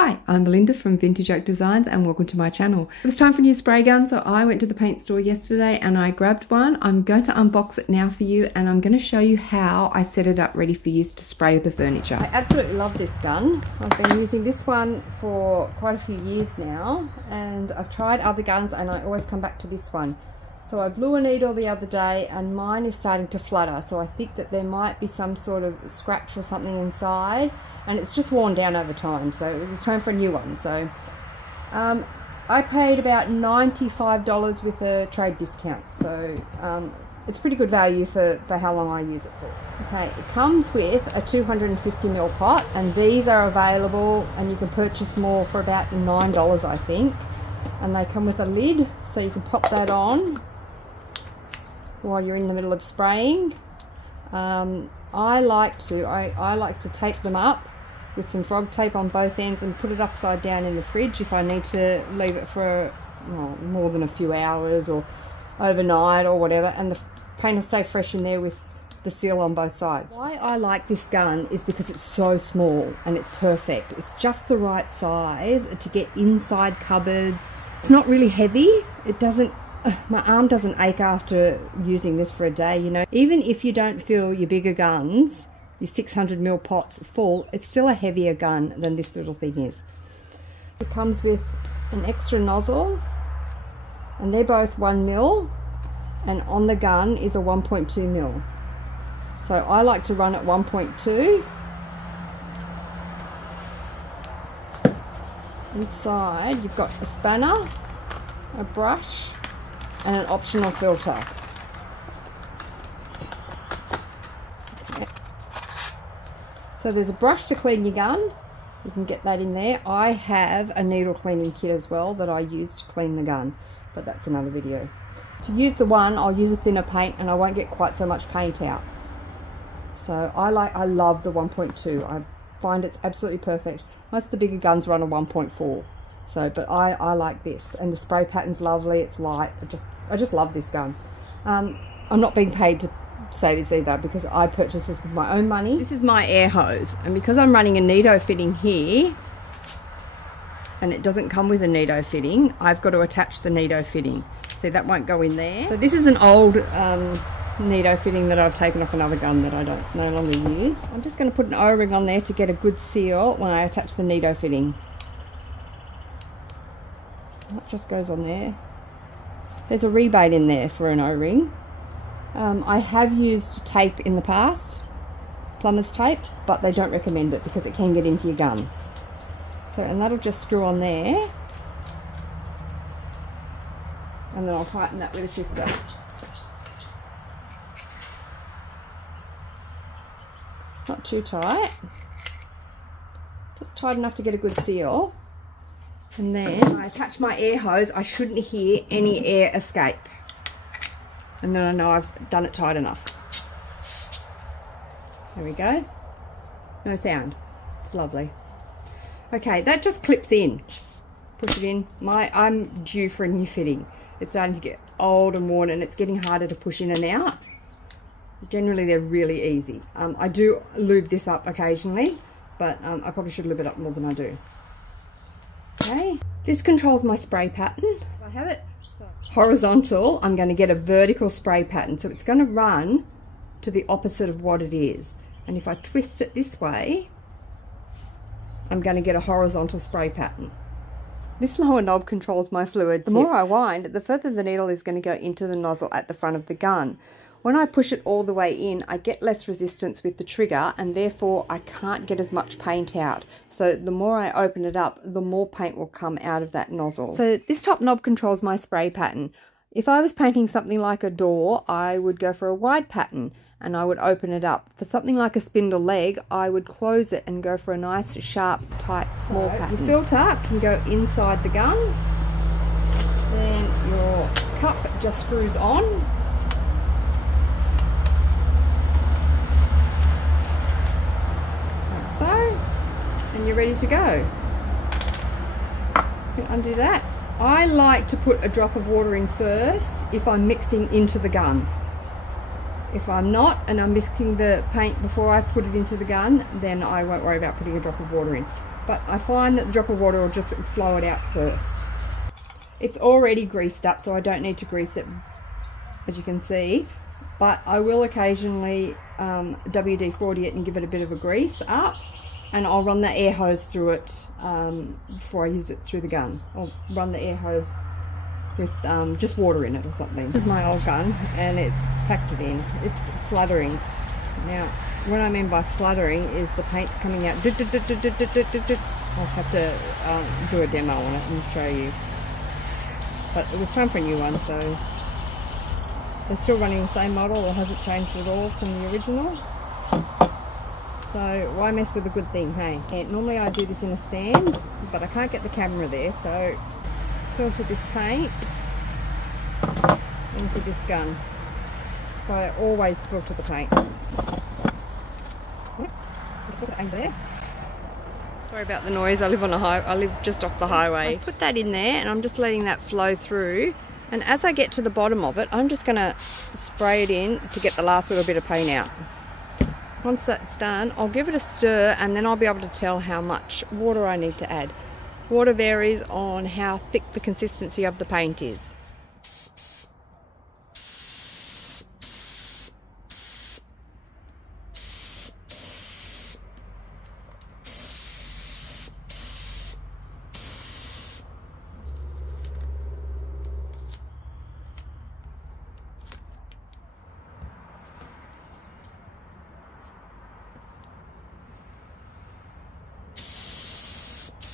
Hi, I'm Belinda from Vintage Oak Designs and welcome to my channel. It was time for a new spray gun, so I went to the paint store yesterday and I grabbed one. I'm going to unbox it now for you and I'm going to show you how I set it up ready for use to spray the furniture. I absolutely love this gun. I've been using this one for quite a few years now and I've tried other guns and I always come back to this one. So I blew a needle the other day and mine is starting to flutter, so I think that there might be some sort of scratch or something inside and it's just worn down over time, so it was time for a new one. So I paid about $95 with a trade discount, so it's pretty good value for how long I use it for. Okay, it comes with a 250ml pot and these are available and you can purchase more for about $9 I think, and they come with a lid so you can pop that on while you're in the middle of spraying. I like to tape them up with some frog tape on both ends and put it upside down in the fridge if I need to leave it for more than a few hours or overnight or whatever, and the paint will stay fresh in there with the seal on both sides. Why I like this gun is because it's so small and it's perfect. It's just the right size to get inside cupboards. It's not really heavy. It doesn't, my arm doesn't ache after using this for a day, you know. Even if you don't fill your bigger guns, your 600ml pots full, it's still a heavier gun than this little thing is. It comes with an extra nozzle and they're both 1ml, and on the gun is a 1.2ml. So I like to run at 1.2. Inside you've got a spanner, a brush and an optional filter. Okay. So there's a brush to clean your gun, you can get that in there. I have a needle cleaning kit as well that I use to clean the gun, but that's another video. To use the one, I'll use a thinner paint and I won't get quite so much paint out. So I love the 1.2. I find it's absolutely perfect. Most of the bigger guns run a 1.4. So, but I like this, and the spray pattern's lovely. It's light. I just love this gun. I'm not being paid to say this either because I purchased this with my own money. This is my air hose, and because I'm running a Nido fitting here, and it doesn't come with a Nido fitting, I've got to attach the Nido fitting. See, that won't go in there. So this is an old Nido fitting that I've taken off another gun that I no longer use. I'm just going to put an O-ring on there to get a good seal when I attach the Nido fitting. That just goes on there. There's a rebate in there for an O-ring. I have used tape in the past, plumber's tape, but they don't recommend it because it can get into your gun. So, and that'll just screw on there, and then I'll tighten that with a shifter. Not too tight, just tight enough to get a good seal. And then when I attach my air hose, I shouldn't hear any air escape, and then I know I've done it tight enough. There we go, no sound, it's lovely. Okay, that just clips in. Push it in. I'm due for a new fitting. It's starting to get old and worn and it's getting harder to push in and out. Generally they're really easy. I do lube this up occasionally, but I probably should lube it up more than I do. Okay, this controls my spray pattern. If I have it horizontal, I'm going to get a vertical spray pattern. So it's going to run to the opposite of what it is. And if I twist it this way, I'm going to get a horizontal spray pattern. This lower knob controls my fluid tip. The more I wind, the further the needle is going to go into the nozzle at the front of the gun. When I push it all the way in, I get less resistance with the trigger and therefore I can't get as much paint out. So the more I open it up, the more paint will come out of that nozzle. So this top knob controls my spray pattern. If I was painting something like a door, I would go for a wide pattern and I would open it up. For something like a spindle leg, I would close it and go for a nice, sharp, tight, small pattern. Your filter can go inside the gun. Then your cup just screws on. Like so. And you're ready to go. You can undo that. I like to put a drop of water in first if I'm mixing into the gun. If I'm not and I'm mixing the paint before I put it into the gun, then I won't worry about putting a drop of water in. but I find that the drop of water will just flow it out first. It's already greased up, so I don't need to grease it, as you can see, but I will occasionally WD-40 it and give it a bit of a grease up, and I'll run the air hose through it before I use it through the gun. I'll run the air hose with just water in it or something. This is my old gun, and it's packed it in. It's fluttering. Now, what I mean by fluttering is the paint's coming out. I'll have to do a demo on it and show you. But it was time for a new one, so they're still running the same model. It hasn't changed at all from the original. So why mess with a good thing, hey? And normally I do this in a stand, but I can't get the camera there, so filter this paint into this gun. So I always filter the paint. Just put it in there. Sorry about the noise. I live on a I live just off the highway. I put that in there, and I'm just letting that flow through. And as I get to the bottom of it, I'm just going to spray it in to get the last little bit of paint out. Once that's done, I'll give it a stir, and then I'll be able to tell how much water I need to add. Water varies on how thick the consistency of the paint is.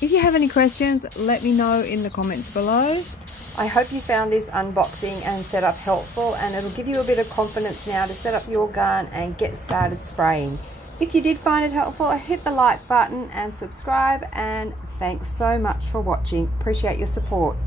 If you have any questions, let me know in the comments below. I hope you found this unboxing and setup helpful, and it'll give you a bit of confidence now to set up your gun and get started spraying. If you did find it helpful, hit the like button and subscribe, and thanks so much for watching. Appreciate your support.